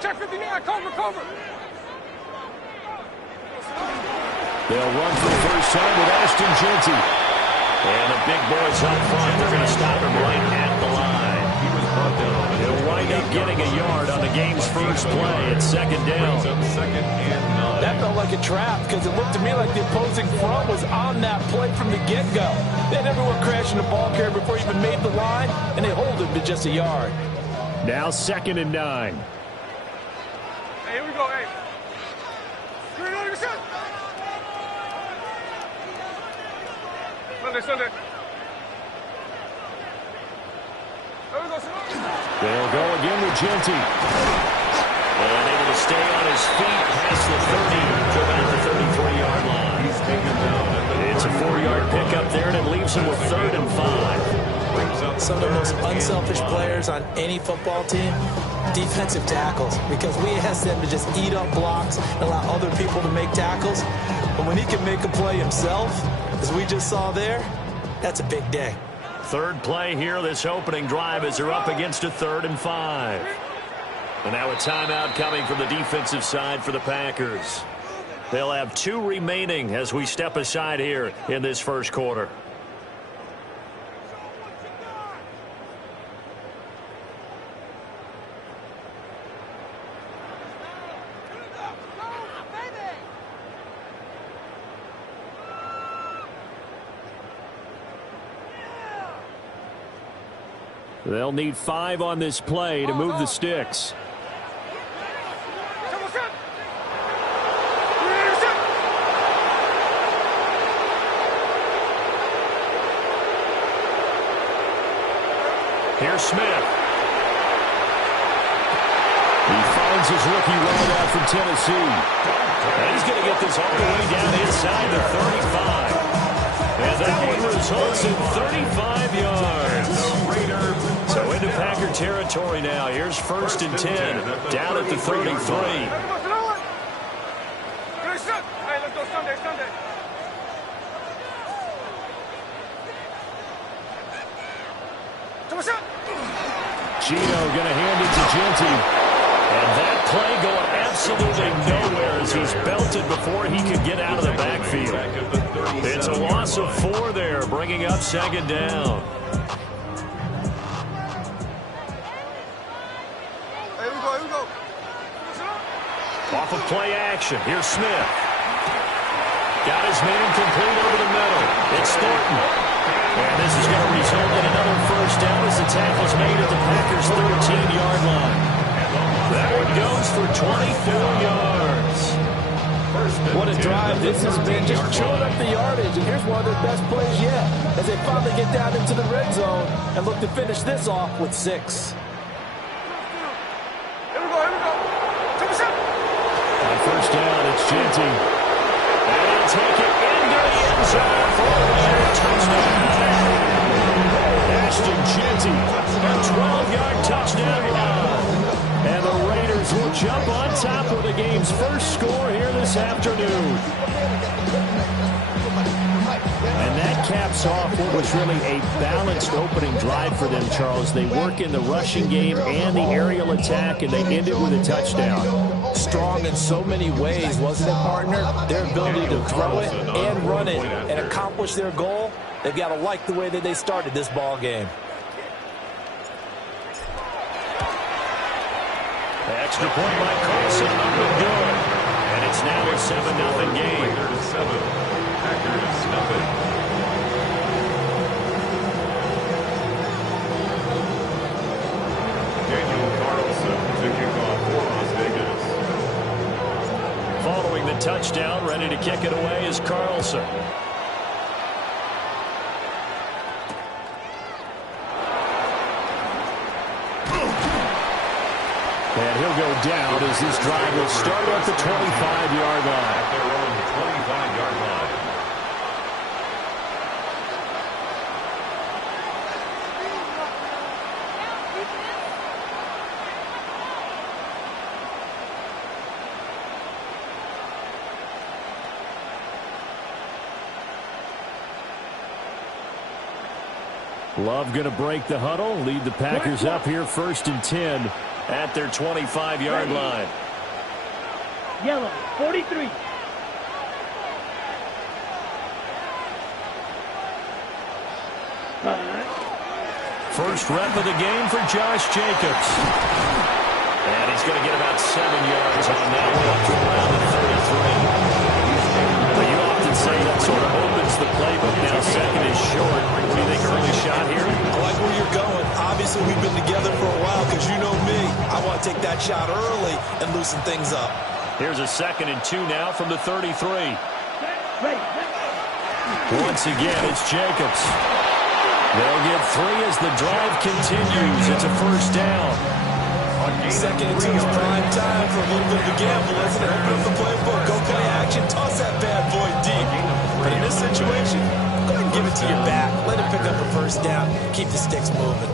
Check 59. Cover. They'll run for the first time with Ashton Jeanty. And the big boys up front, they're going to stop him right at the line. He'll wind up getting a yard on the game's first play. It's second down. That felt like a trap because it looked to me like the opposing front was on that play from the get-go. They had everyone crashing the ball carrier before he even made the line, and they hold him to just a yard. Now 2nd and 9. Hey, here we go, hey. Sunday. They'll go again with Jeanty. And able to stay on his feet past the 30 to about the 34-yard line. He's taken down. It's a 4-yard pickup there, and it leaves him with 3rd and 5. Some of the most unselfish players on any football team, defensive tackles, because we ask them to just eat up blocks and allow other people to make tackles. But when he can make a play himself, as we just saw there, that's a big day. Third play here, this opening drive, as they're up against a 3rd and 5. And now a timeout coming from the defensive side for the Packers. They'll have 2 remaining as we step aside here in this first quarter. They'll need 5 on this play to move the sticks. Here's Smith. He finds his rookie wideout from Tennessee. And he's going to get this all the way down inside the 35. And that one results in 35 yards. So into Packer territory now. Here's 1st and 10, down at the 33. Hey, let's go Sunday. Gino going to hand it to Jeanty. And that play going absolutely nowhere as he's belted before he could get out of the backfield. It's a loss of 4 there, bringing up 2nd down. Here we go. Off of play action, here's Smith. Got his man complete over the middle. It's Thornton. And this is going to result in another first down as the tackle's made at the Packers' 13-yard line. That one goes for 24 yards. What a drive this has been, just chewing up the yardage. And here's one of their best plays yet as they finally get down into the red zone and look to finish this off with 6. Here we go. On first down, it's Jeanty. And he'll take it into the end zone for a touchdown. Ashton Jeanty, A 12-yard touchdown run. and the Raiders will jump on top of the game's first score here this afternoon. And that caps off what was really a balanced opening drive for them, Charles. They work in the rushing game and the aerial attack, and they end it with a touchdown. Strong in so many ways, wasn't it, partner? Their ability to throw it and run it and accomplish their goal, they've got to like the way that they started this ball game. Extra point by Carlson, no good. And it's now a 7-0 game. Raiders 7, Packers nothing. Following the touchdown, ready to kick it away is Carlson. And he'll go down as this drive will start at the 25-yard line. At their own 25-yard line. Love going to break the huddle, lead the Packers up here 1st and 10 at their 25-yard line. Yellow, 43. First rep of the game for Josh Jacobs. And he's going to get about 7 yards on that one up to around the 33. But you often say that sort of opens the playbook. Now second is short. What do you think, early shot here? I like where you're going. Obviously, we've been together for a while because you know me. I want to take that shot early and loosen things up. Here's a 2nd and 2 now from the 33. Once again, it's Jacobs. They'll get 3 as the drive continues. It's a first down. 2nd and 2 is prime time for a little bit of a gamble, isn't it? Open up the playbook, go play action, toss that bad boy deep. But in this situation, go ahead and give it to your back. Let it pick up a first down. Keep the sticks moving.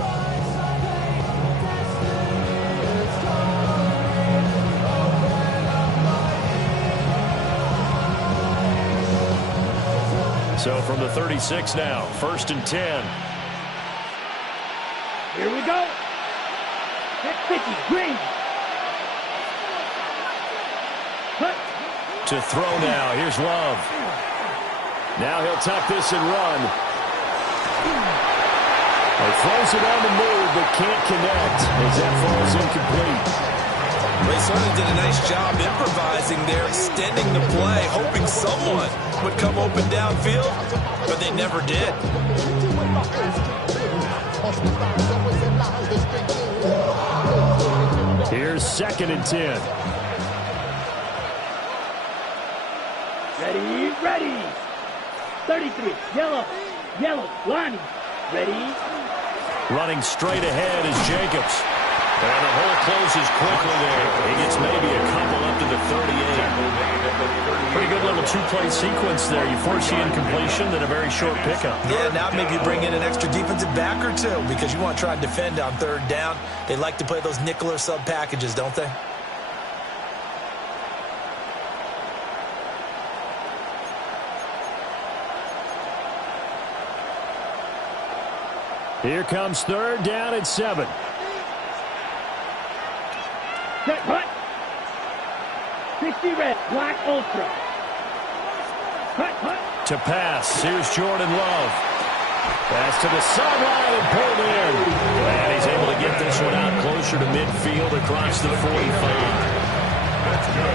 So from the 36 now, 1st and 10. Here we go. 50, green. To throw now, here's Love. Now he'll tuck this and run. He throws it on the move, but can't connect as that falls incomplete. They certainly did a nice job improvising there, extending the play, hoping someone would come open downfield, but they never did. Here's 2nd and 10. Ready. 33, yellow, Lonnie. Ready. Running straight ahead is Jacobs. And the hole closes quickly there. He gets maybe a couple up to the 38. Pretty good little 2-play sequence there. You force the incompletion, then a very short pickup. Yeah, now maybe you bring in an extra defensive back or two because you want to try and defend on 3rd down. They like to play those nickel or sub packages, don't they? Here comes 3rd down at 7. Set, hut. 60 red, black ultra. Hut. To pass, here's Jordan Love. Pass to the sideline and pulled in. And he's able to get this one out closer to midfield across the 45.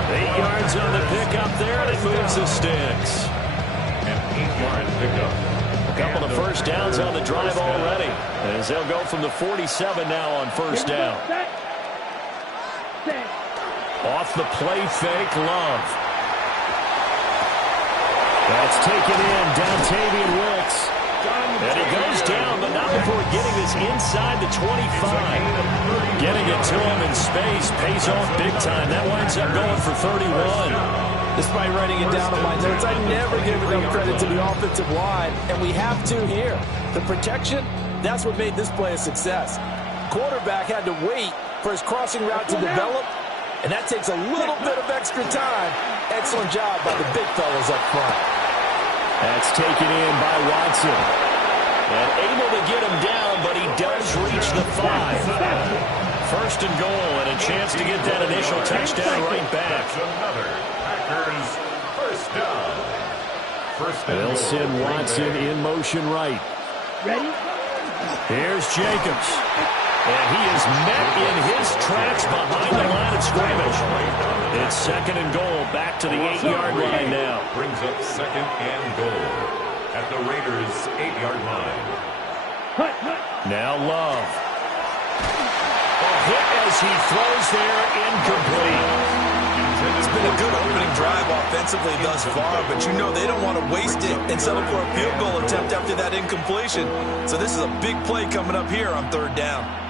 8 yards on the pickup there, and it moves the sticks. An 8-yard pickup. A couple of first downs on the drive already, as they'll go from the 47 now on 1st down. Off the play fake, Love. That's taken in, Dontavian Wicks. And he goes down, but not before getting this inside the 25. Getting it to him in space pays off big time. That winds up going for 31. Despite writing it down on my notes, I never give enough credit to the offensive line, and we have to here. The protection, that's what made this play a success. Quarterback had to wait for his crossing route to develop, and that takes a little bit of extra time. Excellent job by the big fellas up front. That's taken in by Watson. And able to get him down, but he does reach the 5. 1st and goal, and a chance to get that initial touchdown right back. Another Packers first down. They'll send Watson in motion right. Ready. Here's Jacobs. And he is met in his tracks behind the line of scrimmage. It's 2nd and goal, back to the 8-yard line now. Brings up 2nd and goal at the Raiders' 8-yard line. Now Love. A hit as he throws there, incomplete. It's been a good opening drive offensively thus far, but you know they don't want to waste it and settle for a field goal attempt after that incompletion. So this is a big play coming up here on 3rd down.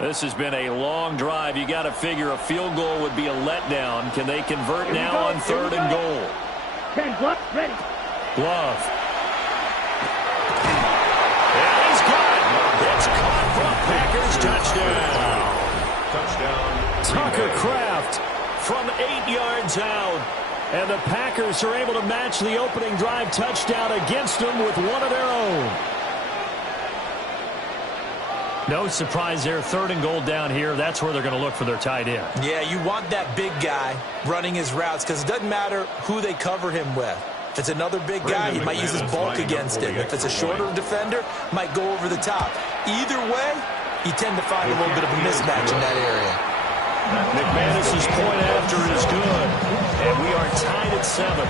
This has been a long drive. You got to figure a field goal would be a letdown. Can they convert now on 3rd and goal? 10, Glove, ready. Glove. And he's got it. It's Tucker Kraft from 8 yards out. And the Packers are able to match the opening drive touchdown against them with one of their own. No surprise there. 3rd and goal down here. That's where they're going to look for their tight end. Yeah, you want that big guy running his routes because it doesn't matter who they cover him with. If it's another big guy, he might use his bulk against him. If it's a shorter defender, might go over the top. Either way, you tend to find a little bit of a mismatch in that area. McManus's point after is good. And we are tied at 7.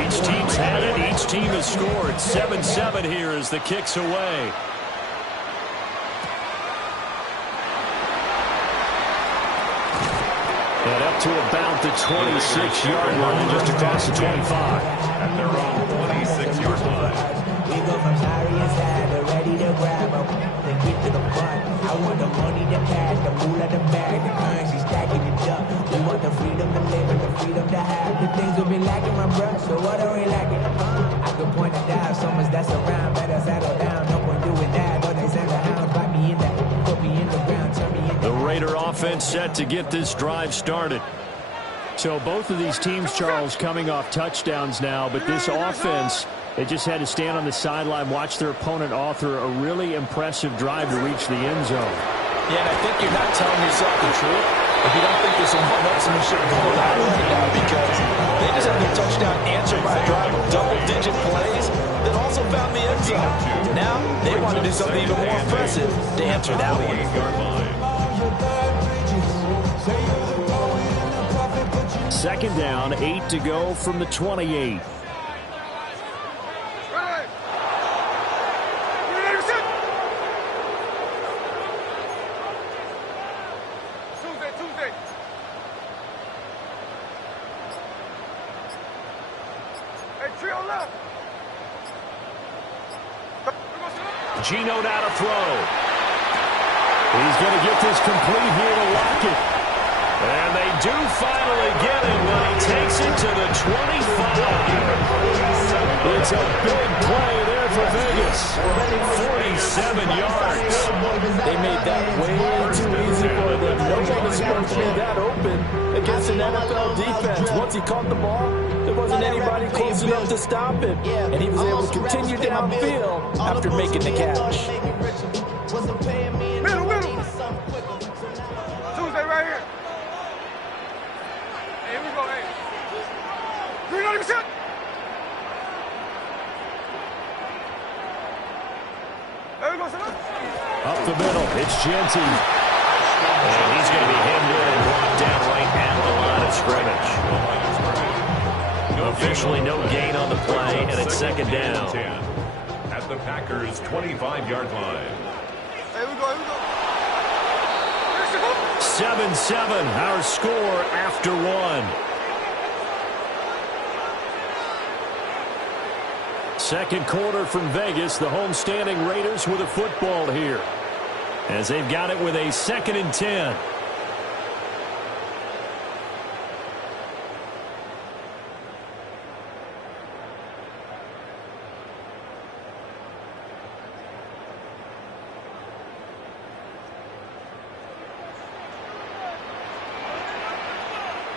Each team's had it. Each team has scored. 7-7 here as the kick's away. And up to about the 26-yard line, just across the 25. At their own 26-yard line. We go from sorry inside to ready to grab up, then get to the front. I want the money, the cash, the moolah, the bag, the currency stacking it up. We want the freedom to live and the freedom to have. The things will be lacking, my bruh, so what are we lacking? I could point it out, so much that's around. Better settle down, no point doing that. But they send the hounds, bite me in that, put me in the ground, turn me in the... The Raider offense set to get this drive started. So both of these teams, Charles, coming off touchdowns now, but this offense, they just had to stand on the sideline, watch their opponent author a really impressive drive to reach the end zone. Yeah, and I think you're not telling yourself the truth if you don't think there's some one-upsmanship going on right now, because they just had their touchdown answered by a drive of double-digit plays that also found the end zone. Now they want to do something even more impressive to answer that one. 28-yard line. 2nd down, 8 to go from the 28. Gino now to throw. He's going to get this complete here to Lockett. And they do finally get him when he takes it to the 25. It's a big play there for Vegas. 47 yards. They made that way too easy for them. Nobody's supposed to be that open against an NFL defense. Once he caught the ball, there wasn't anybody close enough to stop him. And he was able to continue downfield after making the catch. Middle. Tuesday right here. Hey, here we go, hey. 390%. There we go, son. Up the middle, it's Genty. And he's going to be hemmed in and brought down right at the line of scrimmage. Officially no gain on the play, and it's 2nd down. At the Packers' 25-yard line. Here we go. 7-7, our score after 1. Second quarter from Vegas, the homestanding Raiders with a football here, as they've got it with a 2nd and 10.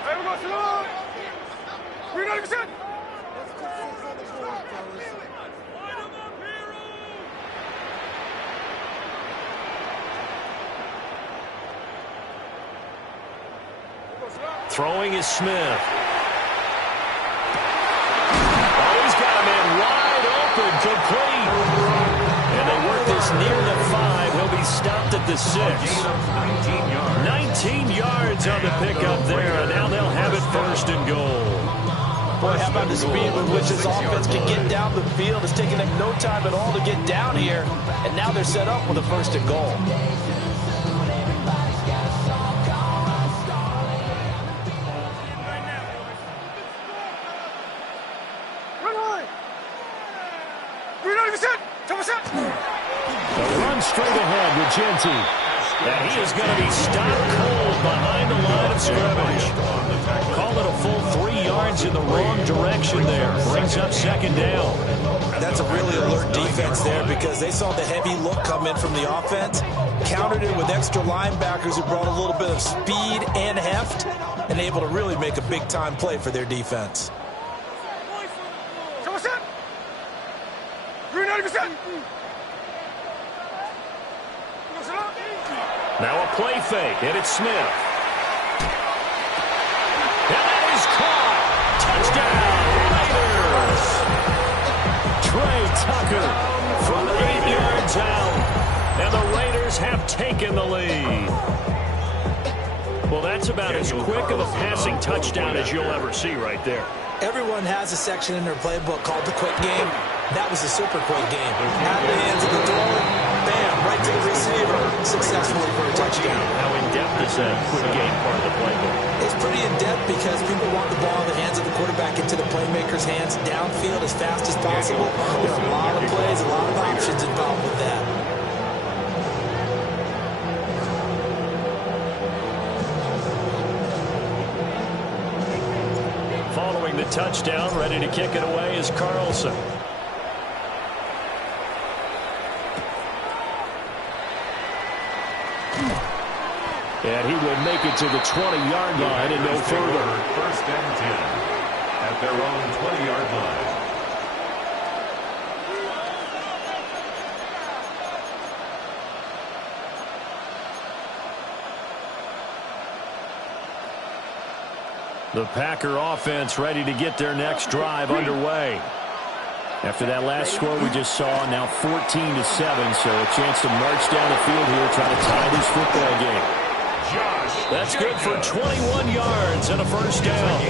Here we go, son. 390%. Throwing is Smith. Oh, he's got a man wide open, complete. And they work this near the 5. He'll be stopped at the 6. 19 yards on the pickup there, and now they'll have it 1st and goal. Boy, how about the speed with which this offense can get down the field? It's taking them no time at all to get down here, and now they're set up with a 1st and goal. The run straight ahead with Genty. And he is going to be stopped cold behind the line of scrimmage. Call it a full 3 yards in the wrong direction there. Brings up 2nd down. That's a really alert defense there because they saw the heavy look come in from the offense, countered it with extra linebackers who brought a little bit of speed and heft, and able to really make a big-time play for their defense. Now a play fake, and it's Smith. And that is caught. Touchdown, Raiders. Trey Tucker from 8 yards out. And the Raiders have taken the lead. Well, that's about as quick of a passing touchdown as you'll ever see right there. Everyone has a section in their playbook called the quick game. That was a super quick game. Out of the hands of the thrower, bam, right to the receiver, successfully for a touchdown. How in-depth is that quick game part of the playbook? It's pretty in-depth because people want the ball in the hands of the quarterback into the playmaker's hands downfield as fast as possible. There are a lot of plays, a lot of options involved with that. Following the touchdown, ready to kick it away is Carlson. And he will make it to the 20-yard line and no further. First and 10 at their own 20-yard line. The Packer offense ready to get their next drive underway. After that last score we just saw, now 14-7, so a chance to march down the field here, try to tie this football game. That's good for 21 yards and a first down.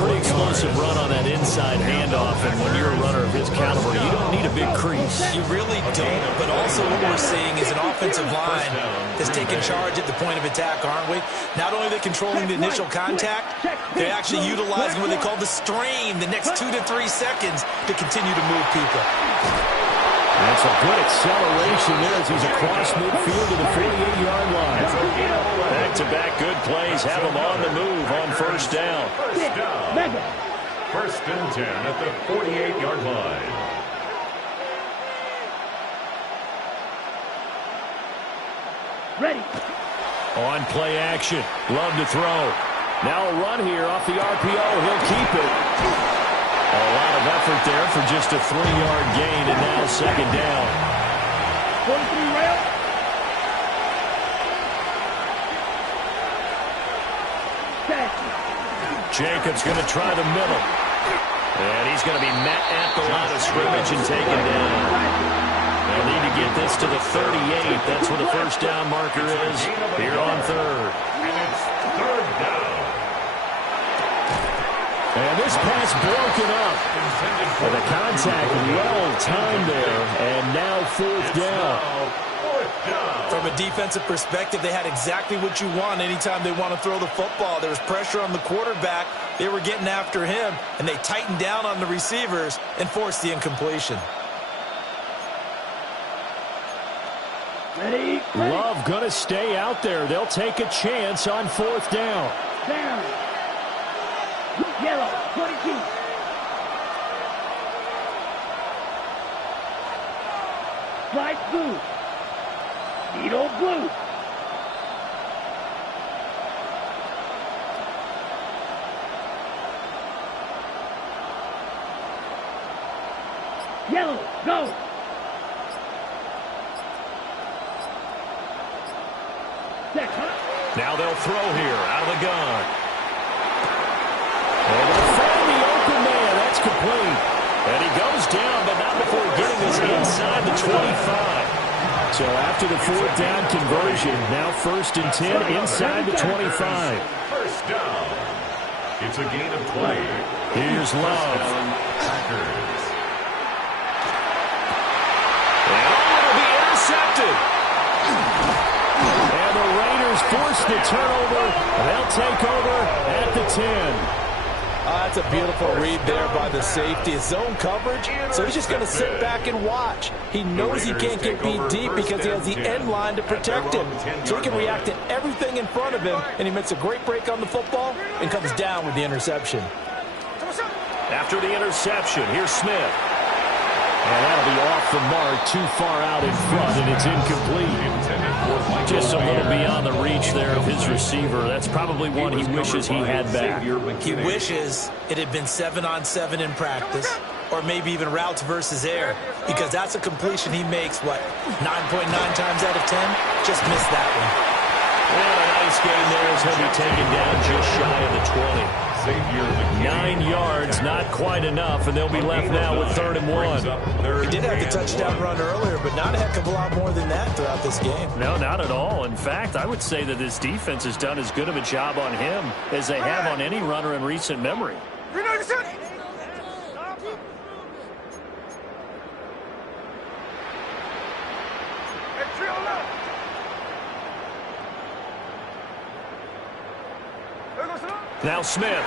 Pretty explosive run on that inside handoff, and when you're a runner of his caliber, you don't need a big crease. You really don't, but also what we're seeing is an offensive line that's taking charge at the point of attack, aren't we? Not only are they controlling the initial contact, they're actually utilizing what they call the strain, the next 2 to 3 seconds to continue to move people. That's a good acceleration there as he's across midfield to the 48-yard line. Back-to-back good plays have him on the move on first down. First and 10 at the 48-yard line. Ready. On play action. Love to throw. Now a run here off the RPO. He'll keep it. A lot of effort there for just a 3-yard gain, and now second down. 43 rail. Jacobs going to try the middle. And he's going to be met at the line of scrimmage and taken down. They'll need to get this to the 38. That's where the first down marker is here on third. And it's third down. And this pass broken up. And the contact well timed there. And now fourth down. From a defensive perspective, they had exactly what you want anytime they want to throw the football. There was pressure on the quarterback. They were getting after him, and they tightened down on the receivers and forced the incompletion. Ready. Love going to stay out there. They'll take a chance on fourth down. Down. Yellow, 22. Bright blue. Needle blue. Yellow, go. Now they'll throw here out of the gun. And they'll find the open man. That's complete. And he goes down, but not before getting this inside the 25. So after the fourth down conversion, now first and 10 inside the 25. First down. It's a gain of 20. Here's Love. Packers. And it'll be intercepted. And the Raiders force the turnover. They'll take over at the 10. That's a beautiful read there by the safety. It's zone coverage, so he's just going to sit back and watch. He knows he can't get beat deep because he has the end line to protect him. So he can react to everything in front of him, and he makes a great break on the football and comes down with the interception. After the interception, here's Smith. And that'll be off the mark, too far out in front, and it's incomplete. Just a little beyond the reach there of his receiver. That's probably one he wishes he had back. He wishes it had been 7-on-7 in practice, or maybe even routes versus air, because that's a completion he makes, 9.9 times out of 10? Just missed that one. And a nice game there as he'll be taken down just shy of the 20. 9 yards, not quite enough, and they'll be left now with 3rd and 1. He did have the touchdown run earlier, but not a heck of a lot more than that throughout this game. No, not at all. In fact, I would say that this defense has done as good of a job on him as they have on any runner in recent memory. Now Smith.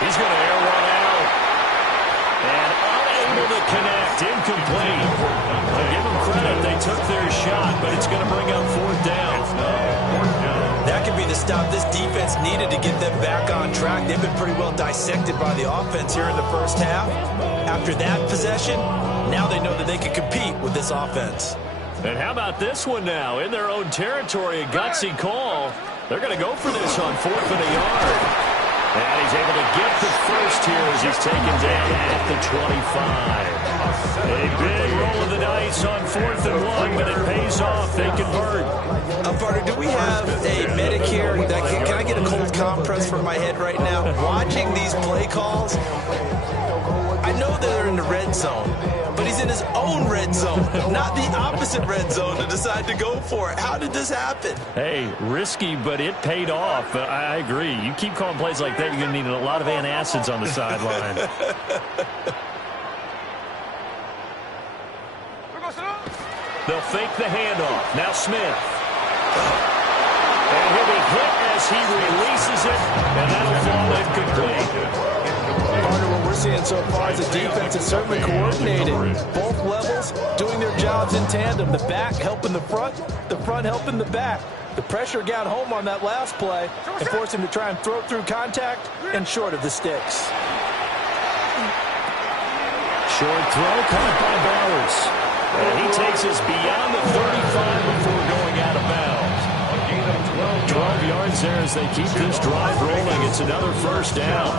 He's going to air one out. And unable to connect. Incomplete. I'll give them credit. They took their shot, but it's going to bring up 4th down. That could be the stop this defense needed to get them back on track. They've been pretty well dissected by the offense here in the first half. After that possession, now they know that they can compete with this offense. And how about this one now? In their own territory, a gutsy call. They're going to go for this on 4th and a yard. And he's able to get the first here as he's taken down at the 25. A big roll of the dice on 4th and 1, but it pays off. They convert. Partner, do we have a medic here? Can I get a cold compress for my head right now? Watching these play calls, I know they're in the red zone, but he's in his own red zone, not the opposite red zone to decide to go for it. How did this happen? Hey, risky, but it paid off. I agree. You keep calling plays like that, you're going to need a lot of antacids on the sideline. They'll fake the handoff. Now Smith. And he'll be hit as he releases it, and that'll fall incomplete. Partner, what we're seeing so far is the defense is certainly coordinated. Both levels doing their jobs in tandem. The back helping the front helping the back. The pressure got home on that last play and forced him to try and throw through contact and short of the sticks. Short throw caught by Bowers. And he takes us beyond the 35 before going out of bounds. 12 yards there as they keep this drive rolling. It's another 1st down.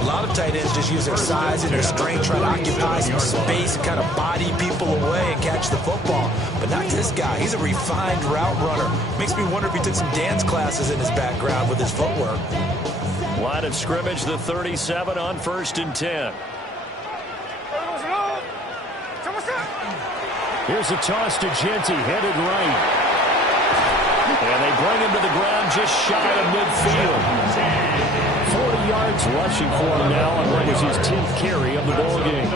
A lot of tight ends just use their size and their strength, try to occupy some space, kind of body people away and catch the football. But not this guy. He's a refined route runner. Makes me wonder if he took some dance classes in his background with his footwork. Line of scrimmage, the 37 on 1st and 10. Here's a toss to Genty, headed right. And they bring him to the ground just shy of midfield. 40 yards rushing for him now on what was his 10th carry of the ball game.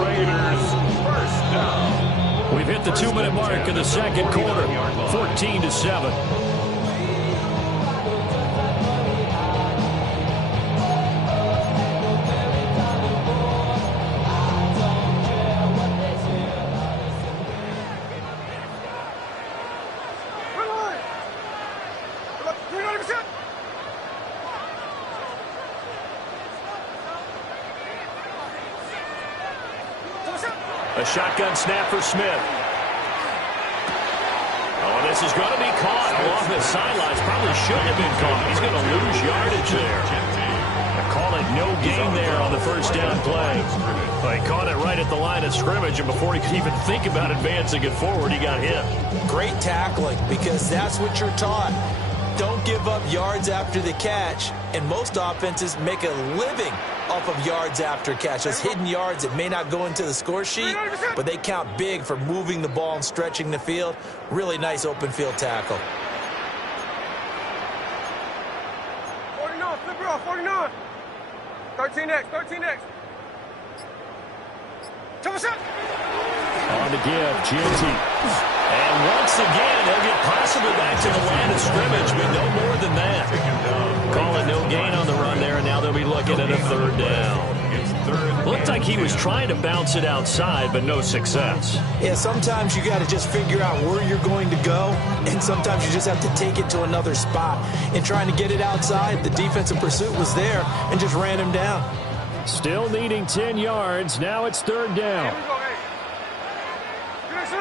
Raiders, 1st down. We've hit the 2-minute mark in the 2nd quarter, 14-7. A shotgun snap for Smith. Oh, this is going to be caught along the sidelines. Probably shouldn't have been caught. He's going to lose yardage there. They call it no gain there on the 1st down play. They caught it right at the line of scrimmage, and before he could even think about advancing it forward, he got hit. Great tackling, because that's what you're taught. Don't give up yards after the catch, and most offenses make a living off of yards after catch. Those hidden yards that may not go into the score sheet, but they count big for moving the ball and stretching the field. Really nice open field tackle. 49, flip it off, 49. 13X, 13X. On to give, Genty. And once again, they'll get possibly back to the line of scrimmage, but no more than that. Call it no gain on the run there, and now they'll be looking at a 3rd down. Looked like he was trying to bounce it outside, but no success. Yeah, sometimes you got to just figure out where you're going to go, and sometimes you just have to take it to another spot. In trying to get it outside, the defensive pursuit was there and just ran him down. Still needing 10 yards. Now it's third down. Here we go, hey. Finish it.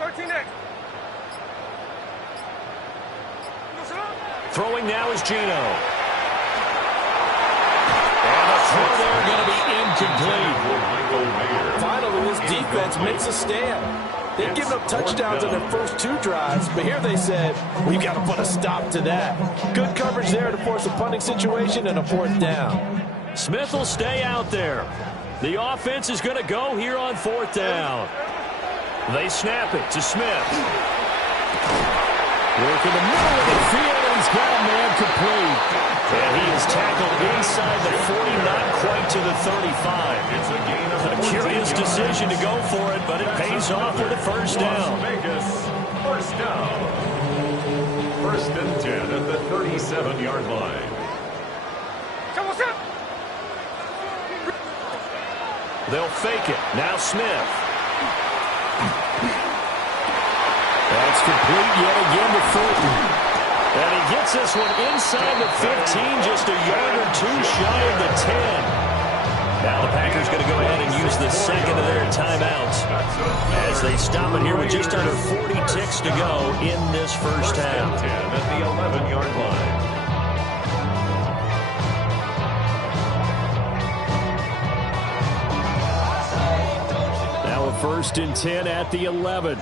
13X. Throwing now is Gino. And the throw there going to be incomplete. Finally, this defense makes a stand. They've given up touchdowns on their first 2 drives, but here they said, we've got to put a stop to that. Good coverage there to force a punting situation and a 4th down. Smith will stay out there. The offense is going to go here on 4th down. They snap it to Smith. Work in the middle of the field, and he's got a man complete. And he is tackled inside the 40, not quite to the 35. It's a gain of A curious decision to go for it, but it pays off with a first down. Vegas, first down. 1st and 10 at the 37-yard line. They'll fake it. Now Smith. That's complete yet again to Fulton. And he gets this one inside the 15, just a yard or 2 shy of the 10. Now the Packers going to go ahead and use the second of their timeouts as they stop it here with just under 40 ticks to go in this first half. 10 at the 11-yard line. Now a 1st and 10 at the 11.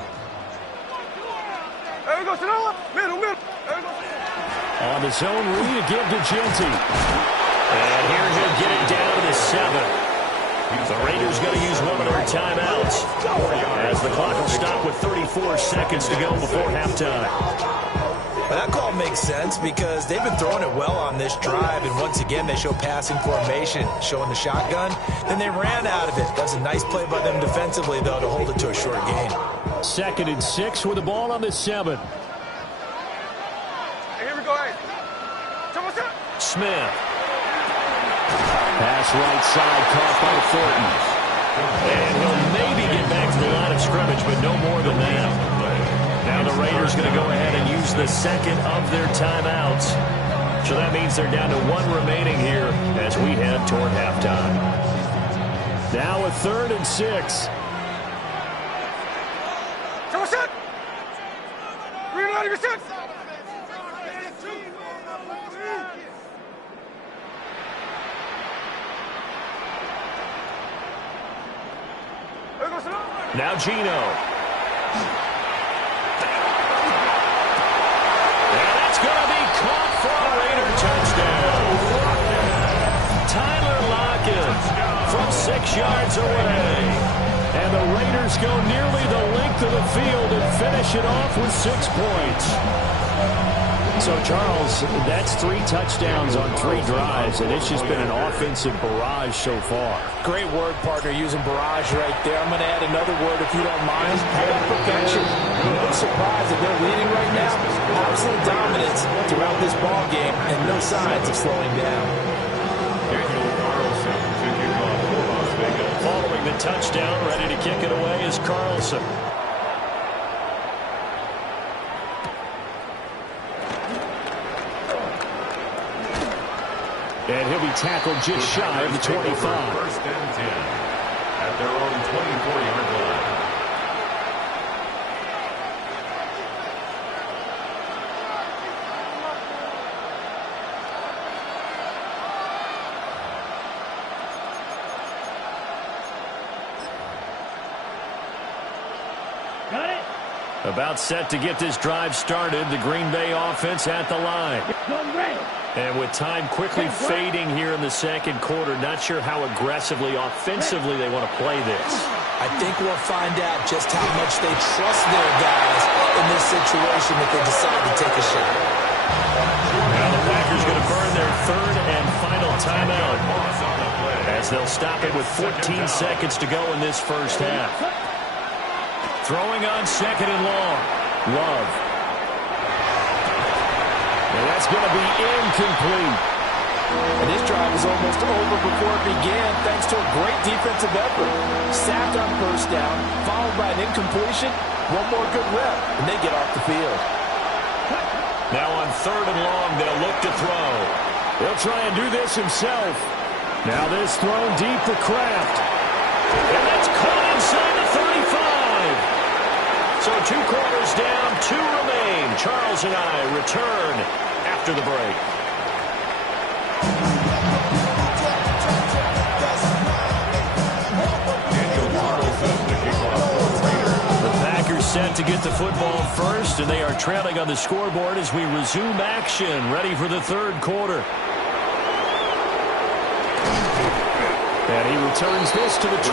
There we go, Sonoma. Middle. There we go. On the zone read to give to Genty. And here he'll get it down to the 7. The Raiders going to use one of their timeouts as the clock will stop with 34 seconds to go before halftime. Well, that call makes sense because they've been throwing it well on this drive, and once again they show passing formation, showing the shotgun. Then they ran out of it. That's a nice play by them defensively, though, to hold it to a short gain. 2nd and 6 with the ball on the 7. Hey, here we go, hey. Smith. Pass right side, caught by Thornton. And he'll maybe get back to the line of scrimmage, but no more than that. Now the Raiders going to go ahead and use the second of their timeouts. So that means they're down to 1 remaining here as we head toward halftime. Now a 3rd and 6. Green out of your six. Now Gino. And that's going to be caught for a Raider touchdown. Tyler Lockett from 6 yards away. And the Raiders go nearly the length of the field and finish it off with 6 points. So, Charles, that's 3 touchdowns on 3 drives, and it's just been an offensive barrage so far. Great word, partner, using barrage right there. I'm going to add another word, if you don't mind. How about perfection? No surprise that they're leading right now. Absolute dominance throughout this ball game, and no signs of slowing down. Following the touchdown, ready to kick it away is Carlson. And he'll be tackled just shy of the 25. 1st and 10 at their own 24-yard line. Got it. About set to get this drive started, the Green Bay offense at the line. Come ready. And with time quickly fading here in the second quarter, not sure how aggressively, offensively they want to play this. I think we'll find out just how much they trust their guys in this situation if they decide to take a shot. Now the Packers going to burn their 3rd and final timeout as they'll stop it with 14 seconds to go in this first half. Throwing on 2nd and long. Love. And that's going to be incomplete. And this drive is almost over before it began thanks to a great defensive effort. Sacked on first down, followed by an incompletion. One more good rep, and they get off the field. Now on 3rd and long, they'll look to throw. He'll try and do this himself. Now this thrown deep for Kraft. And that's caught inside the 35. So 2 quarters down, 2 remain. Charles and I return after the break. The Packers set to get the football first, and they are trailing on the scoreboard as we resume action, ready for the 3rd quarter. And he returns this to the 22.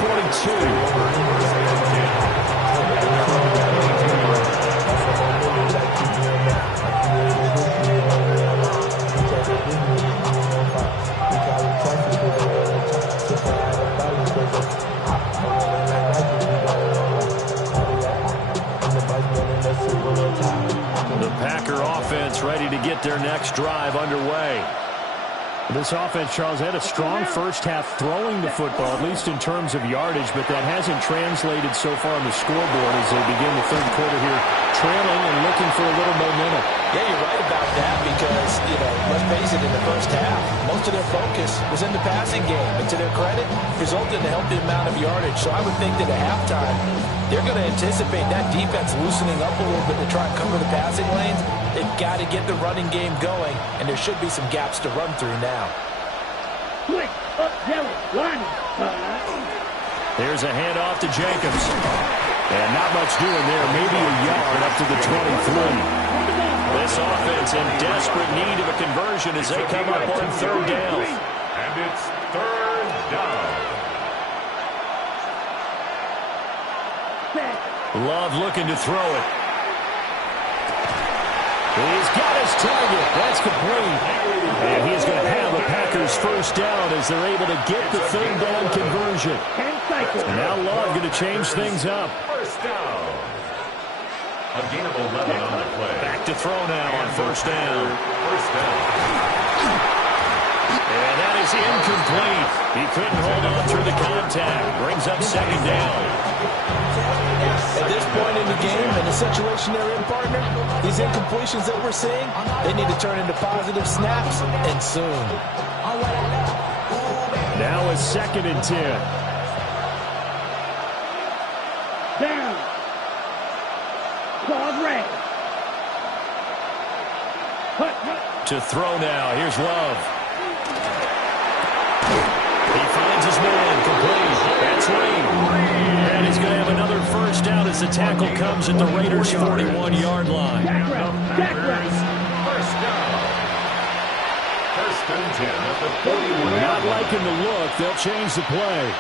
The Packer offense ready to get their next drive underway. This offense, Charles, had a strong first half throwing the football, at least in terms of yardage, but that hasn't translated so far on the scoreboard as they begin the 3rd quarter here, trailing and looking for a little momentum. Yeah, you're right about that because, let's face it, in the first half, most of their focus was in the passing game. And to their credit, resulted in a healthy amount of yardage. So I would think that at halftime, they're going to anticipate that defense loosening up a little bit to try and cover the passing lanes. They've got to get the running game going, and there should be some gaps to run through now. Quick, up, yellow, line. There's a handoff to Jacobs. And not much doing there, maybe a yard up to the 23. This offense in desperate need of a conversion as they come up on 3rd down. And it's 3rd down. Love looking to throw it. He's got his target. That's complete. And he's going to have the Packers first down as they're able to get the 3rd down conversion. And now Love going to change things up. First down. A gain of 11 on the play. Back to throw now on 1st down. First down. And that is incomplete. He couldn't hold on through the contact. Brings up 2nd down. At this point in the game, in the situation they're in, partner, these incompletions that we're seeing, they need to turn into positive snaps, and soon. Now a 2nd and 10. Down. Claude Ray. To throw now. Here's Love. He finds his man. Complete. That's Lee. And he's going to have another first down as the tackle comes at the Raiders' 41-yard line. Packers, first down. 1st and 10 at the 41. Not liking the look. They'll change the play.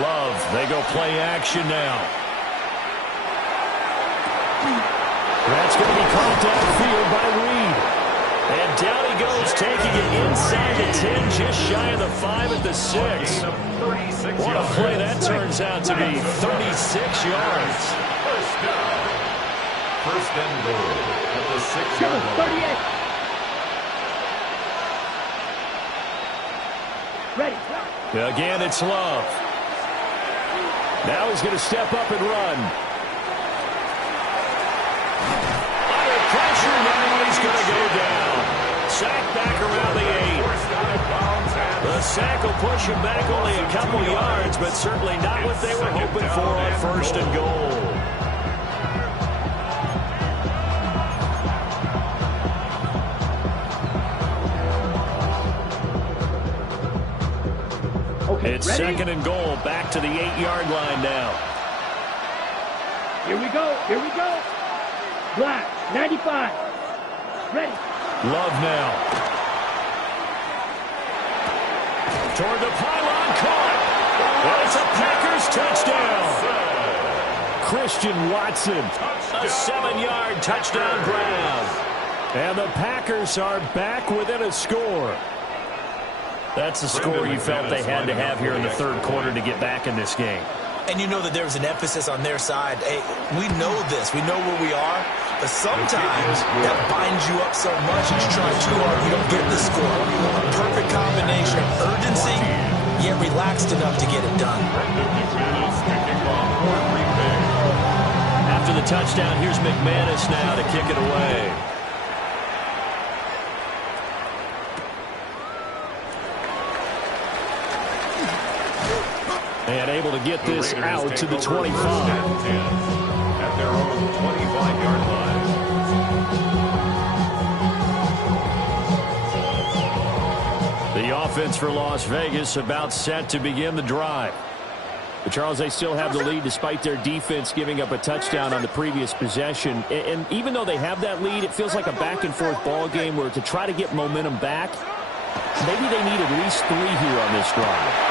Love, they go play action now. That's going to be caught downfield by Reed. And down he goes, taking it inside the 10, just shy of the 5 at the 6. What a play that turns out to be, 36 yards. First down. 1st and goal at the 6-yard line. 38. Ready. Again, it's Love. Now he's going to step up and run. Under pressure now, he's going to go down. Sack back around the 8. The sack will push him back only a couple yards, but certainly not what they were hoping for on 1st and goal. It's ready? 2nd and goal, back to the 8-yard line now. Here we go. Here we go. Black, 95. Ready. Love now. Toward the pylon, caught. And it's a Packers touchdown. Christian Watson, a 7-yard touchdown grab. And the Packers are back within a score. That's the score you felt they had to have here in the 3rd quarter to get back in this game. And you know that there was an emphasis on their side. Hey, we know this. We know where we are. But sometimes that binds you up so much that you try too hard, you don't get the score. A perfect combination of urgency, yet relaxed enough to get it done. After the touchdown, here's McManus now to kick it away. And able to get this out to the 25. At their own 25-yard line. The offense for Las Vegas about set to begin the drive. But Charles, they still have the lead despite their defense giving up a touchdown on the previous possession. And even though they have that lead, it feels like a back-and-forth ball game where to try to get momentum back, maybe they need at least 3 here on this drive.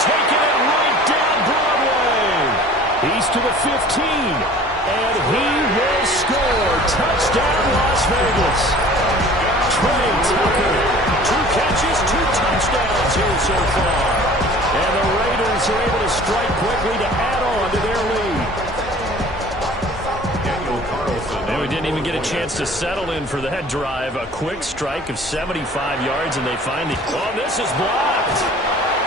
Taking it right down Broadway. He's to the 15. And he will score. Touchdown, Las Vegas. Trey Tucker. 2 catches, 2 touchdowns here so far. And the Raiders are able to strike quickly to add on to their lead. And we didn't even get a chance to settle in for that drive. A quick strike of 75 yards, and they finally... Oh, this is blocked.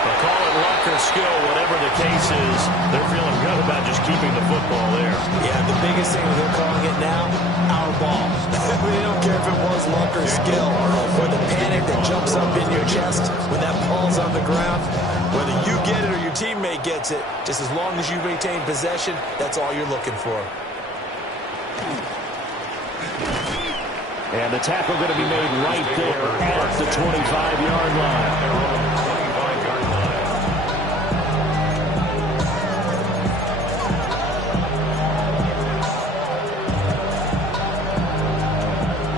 They'll call it luck or skill, whatever the case is. They're feeling good about just keeping the football there. Yeah, the biggest thing they're calling it now, our ball. They don't care if it was luck or skill or the panic that jumps up in your chest when that ball's on the ground. Whether you get it or your teammate gets it, just as long as you maintain possession, that's all you're looking for. And the tackle going to be made right there at the 25-yard line.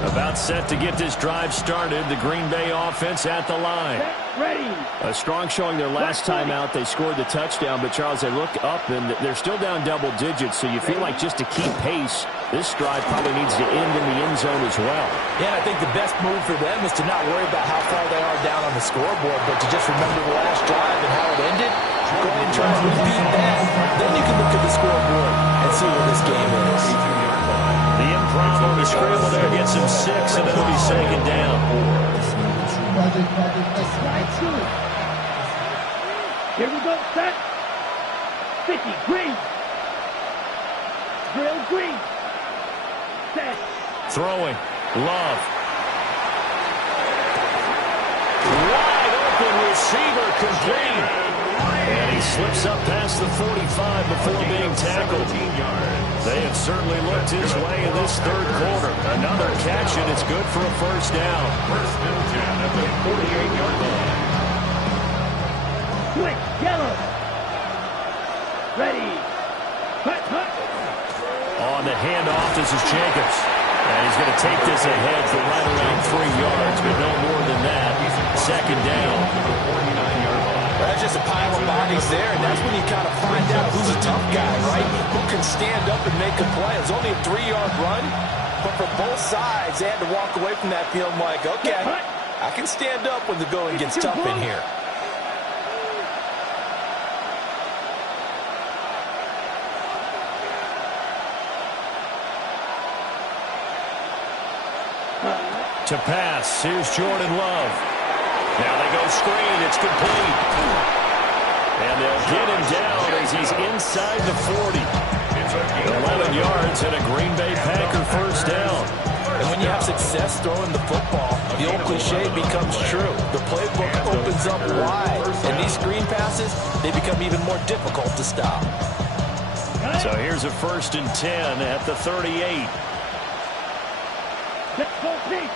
About set to get this drive started. The Green Bay offense at the line. Ready. A strong showing their last time out. They scored the touchdown, but Charles, they look up and they're still down double digits, so you feel like just to keep pace, this drive probably needs to end in the end zone as well. Yeah, I think the best move for them is to not worry about how far they are down on the scoreboard, but to just remember the last drive and how it ended. Go ahead and try to repeat that. Then you can look at the scoreboard and see where this game is. The improv on the scramble there gets him 6, and it'll be second down. Here we go, set. 50, green. Drill, green. Set. Throwing. Love. Wide open receiver complete. And he slips up past the 45 before being tackled. They have certainly looked his way in this third quarter. Another catch, and it's good for a first down. First and 10 at the 48-yard line. Quick, yellow. Ready. Hut, hut. On the handoff, this is Jacobs. And he's going to take this ahead for right around 3 yards, but no more than that. Second down. That's just a pile of bodies there, and that's when you kind of find out who's a tough guy, right? Who can stand up and make a play. It's only a 3-yard run, but for both sides, they had to walk away from that feeling like, okay, I can stand up when the going gets tough in here. To pass, here's Jordan Love. Now they go screen, it's complete. And they'll get him down as he's inside the 40. 11 yards and a Green Bay Packer first down. And when you have success throwing the football, the old cliche becomes true. The playbook opens up wide, and these screen passes, they become even more difficult to stop. So here's a first and 10 at the 38. Let's go, pink.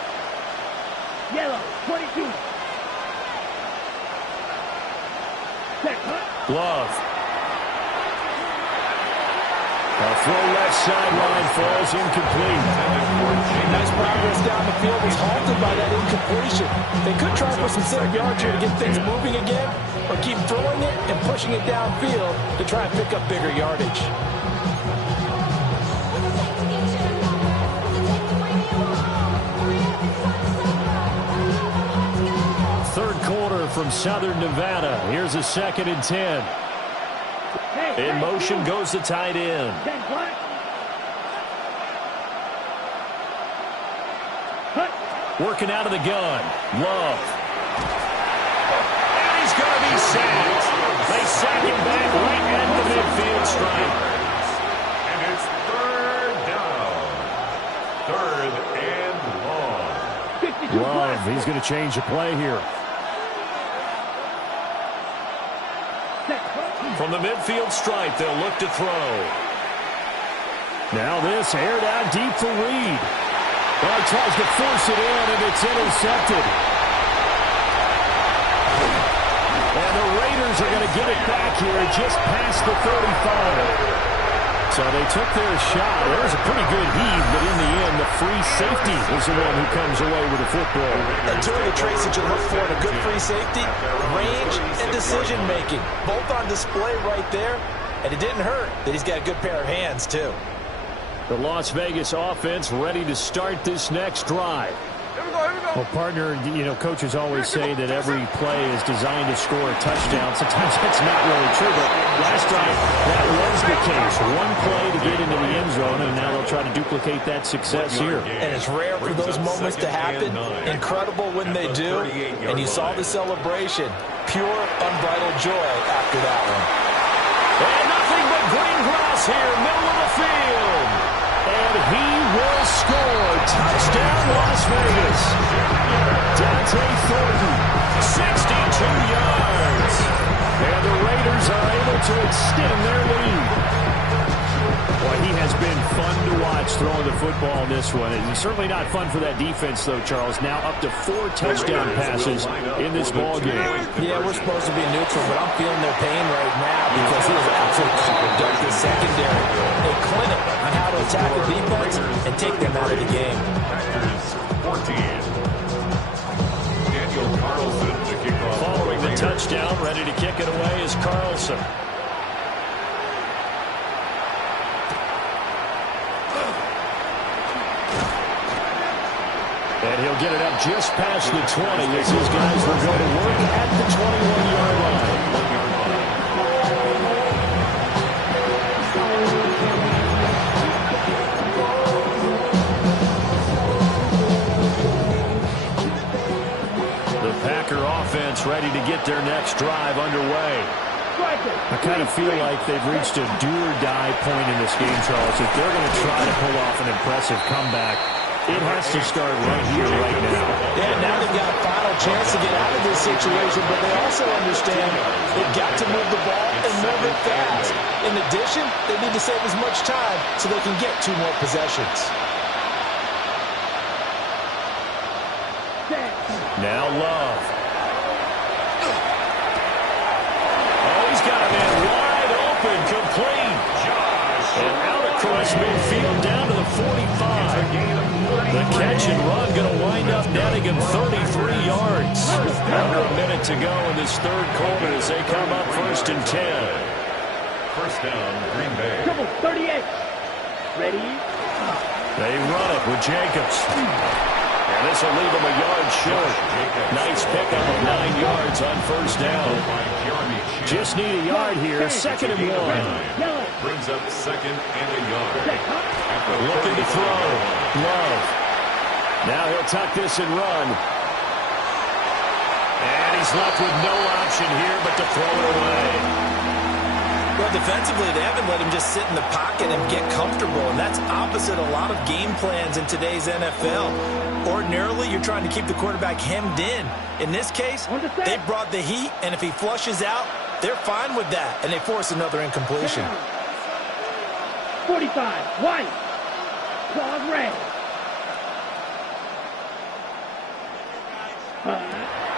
Yellow, 22. Love. A throw left sideline falls incomplete. Nice progress down the field was halted by that incompletion. They could try for some set of yards here to get things moving again, or keep throwing it and pushing it downfield to try and pick up bigger yardage. Third quarter from Southern Nevada. Here's a second and 10. In motion goes the tight end. Working out of the gun. Love. And he's going to be sacked. They sack him back right at the midfield stripe. And it's third down. Third and long. Love, he's going to change the play here. From the midfield stripe, they'll look to throw. Now this aired out deep for Reed. Well, he tries to force it in, and it's intercepted. And the Raiders are going to get it back here just past the 35. So they took their shot. There was a pretty good heave, but in the end, the free safety is the one who comes away with the football. And two of the traits that you look for in a good free safety, range and decision-making. Both on display right there, and it didn't hurt that he's got a good pair of hands, too. The Las Vegas offense ready to start this next drive. Here we go, here we go. Well, partner, you know, coaches always say that every play is designed to score a touchdown. Sometimes that's not really true, but last drive, that was the case. One play to get into the end zone, and now they'll try to duplicate that success here. And it's rare for those moments to happen. Incredible when they do. And you saw the celebration. Pure, unbridled joy after that one. And nothing but green grass here, middle of the field. And he will score. Touchdown, Las Vegas. Dante Thornton, 62 yards. And the Raiders are able to extend their lead. Boy, he has been fun to watch throwing the football in this one. And it's certainly not fun for that defense, though, Charles. Now up to 4 touchdown passes in this ballgame. Yeah, we're supposed to be neutral, but I'm feeling their pain right now because he is absolutely conduct the secondary. A clinic on how to attack the defense and take them out of the game. Packers 14. Daniel Carlson to kick off. Following the touchdown, ready to kick it away is Carlson. And he'll get it up just past the 20 as his guys will go to work at the 21-yard line. The Packer offense ready to get their next drive underway. I kind of feel like they've reached a do-or-die point in this game, Charles. If they're going to try to pull off an impressive comeback, it has to start right here, right now. Yeah, now they've got a final chance to get out of this situation, but they also understand they've got to move the ball and move it fast. In addition, they need to save as much time so they can get 2 more possessions. Now Love. Oh, he's got a man wide open, complete. And out across midfield down to the 45. The catch and run going to wind up netting him 33 yards. Under a minute to go in this third quarter as they come up 1st and 10. First down, Green Bay. Come on, 38. Ready? They run it with Jacobs. And this will leave him a yard short. Nice pickup of 9 yards on first down. Just need a yard here. 2nd and 1. Brings up 2nd and a yard. Looking to throw. Love. Now he'll tuck this and run. And he's left with no option here but to throw it away. Well, defensively, they haven't let him just sit in the pocket and get comfortable, and that's opposite a lot of game plans in today's NFL. Ordinarily, you're trying to keep the quarterback hemmed in. In this case, they brought the heat, and if he flushes out, they're fine with that, and they force another incompletion. 45, white. Claws red.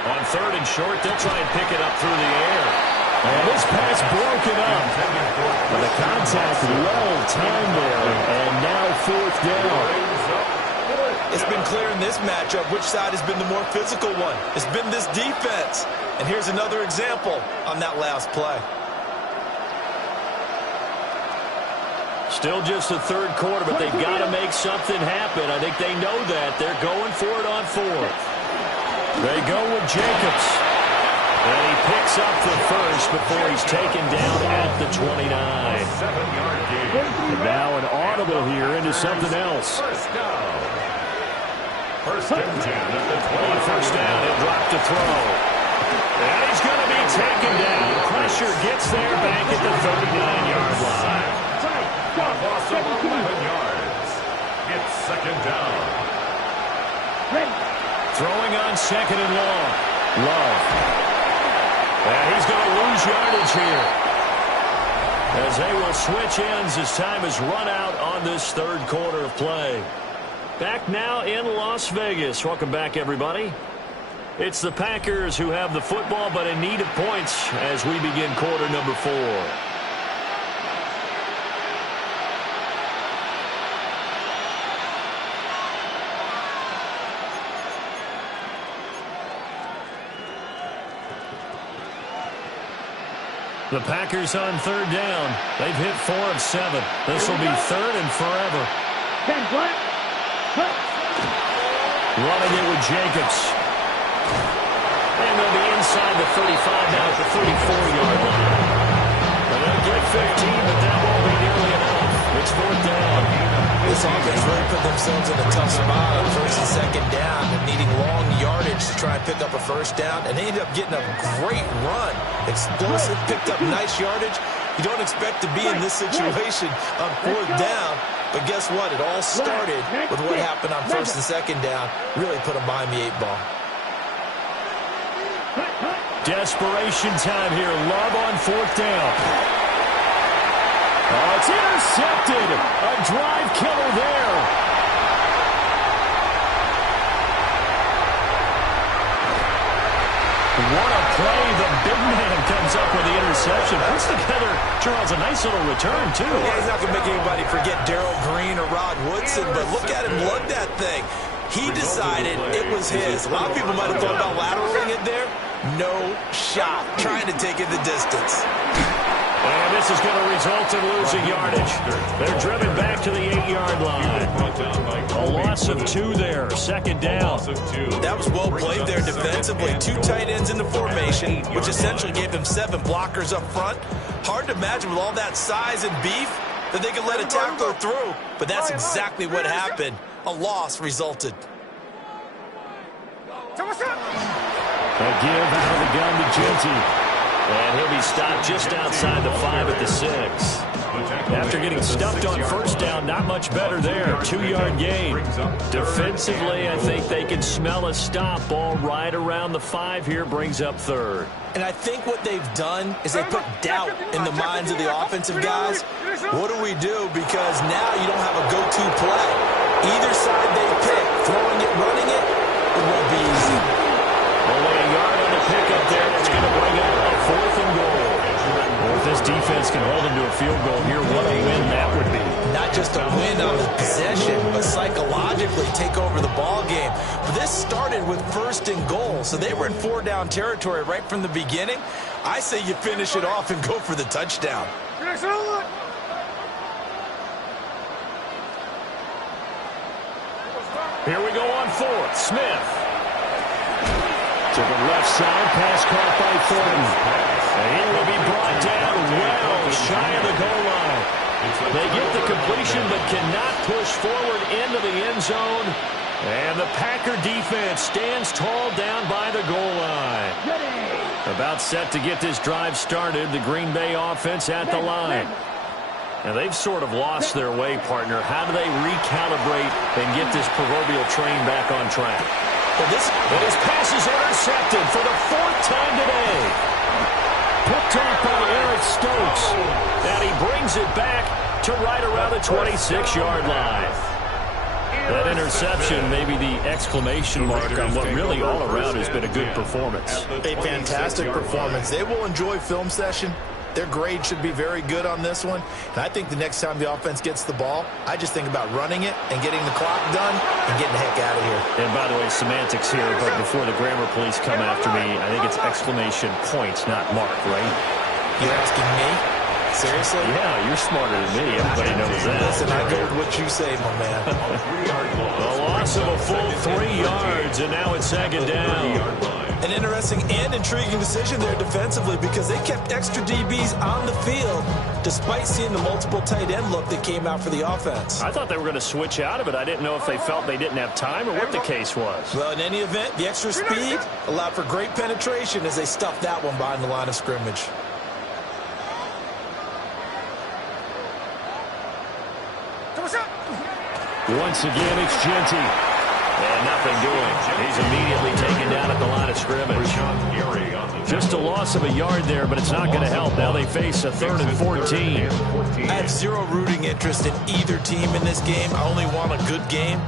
On 3rd and short, they'll try and pick it up through the air. And this pass broken up. But the contact well timed there. And now 4th down. It's been clear in this matchup which side has been the more physical one. It's been this defense. And here's another example on that last play. Still just the third quarter, but they've got to make something happen. I think they know that. They're going for it on 4th. They go with Jacobs. And he picks up the first before he's taken down at the 29. 7-yard gain. And now an audible here into something else. First down. First and 10 at the 20. On first down, he'll drop to throw. And he's going to be taken down. Pressure gets there back at the 39-yard line. A loss of 11 yards. It's second down. Throwing on second and long. Love. And he's going to lose yardage here, as they will switch ends as time is run out on this third quarter of play. Back now in Las Vegas. Welcome back, everybody. It's the Packers who have the football, but in need of points as we begin quarter number 4. The Packers on third down. They've hit 4 of 7. This will be third and forever. Running it with Jacobs. And they'll be inside the 35 now at the 34-yard line. And they'll get 15, but that won't be nearly enough. It's fourth down. This offense really put themselves in a tough spot on first and second down and needing long yardage to try and pick up a first down. And they ended up getting a great run. Explosive, picked up nice yardage. You don't expect to be in this situation on fourth down. But guess what? It all started with what happened on first and second down. Really put them behind the 8 ball. Desperation time here. Love on fourth down. Oh, it's intercepted. A drive killer there. What a play. The big man comes up with the interception. Puts together, Charles, a nice little return, too. Yeah, he's not going to make anybody forget Darrell Green or Rod Woodson, but look at him lug that thing. He decided it was his. A lot of people might have thought about lateraling it there. No shot. Trying to take it the distance. And this is going to result in losing yardage. They're driven back to the 8-yard line. A loss of 2 there. Second down. That was well played there defensively. 2 tight ends in the formation, which essentially gave him 7 blockers up front. Hard to imagine with all that size and beef that they could let a tackler through. But that's exactly what happened. A loss resulted. A give out of the gun to Genty. And he'll be stopped just outside the 5 at the 6. After getting stuffed on first down, not much better there. 2-yard gain. Defensively, I think they can smell a stop. Ball right around the 5 here, brings up third. And I think what they've done is they put doubt in the minds of the offensive guys. What do we do? Because now you don't have a go-to play. Either side they pick, throwing it, running it, it won't be easy. Only a yard on the pickup there. That's going to bring up a 4th and goal. Well, if this defense can hold them to a field goal here, what a win that would be. Not just a win on the possession, but psychologically take over the ball game. But this started with 1st and goal, so they were in 4-down territory right from the beginning. I say you finish it off and go for the touchdown. Here we go on 4th. Smith. To the left side, pass caught by Thornton. And he will be brought down well shy of the goal line. They get the completion but cannot push forward into the end zone. And the Packer defense stands tall down by the goal line. About set to get this drive started, the Green Bay offense at the line. Now they've sort of lost their way, partner. How do they recalibrate and get this proverbial train back on track? But his pass is intercepted for the 4th time today. Picked off by Eric Stokes. And he brings it back to right around the 26-yard line. That interception may be the exclamation mark on what really all around has been a good performance. A fantastic performance. They will enjoy film session. Their grade should be very good on this one. And I think the next time the offense gets the ball, I just think about running it and getting the clock done and getting the heck out of here. And by the way, semantics here, but before the grammar police come after me, I think it's exclamation points, not mark, right? You're asking me? Seriously? Yeah, you're smarter than me. Everybody knows that. Listen, I go with what you say, my man. A loss of a full 3 yards, and now it's second down. An interesting and intriguing decision there defensively because they kept extra DBs on the field despite seeing the multiple tight end look that came out for the offense. I thought they were going to switch out of it. I didn't know if they felt they didn't have time or what the case was. Well, in any event, the extra speed allowed for great penetration as they stuffed that one behind the line of scrimmage. Once again, it's Genty. And nothing doing. He's immediately taken down at the line of scrimmage. Just a loss of a yard there, but it's not going to help. Now they face a 3rd and 14. I have zero rooting interest in either team in this game. I only want a good game.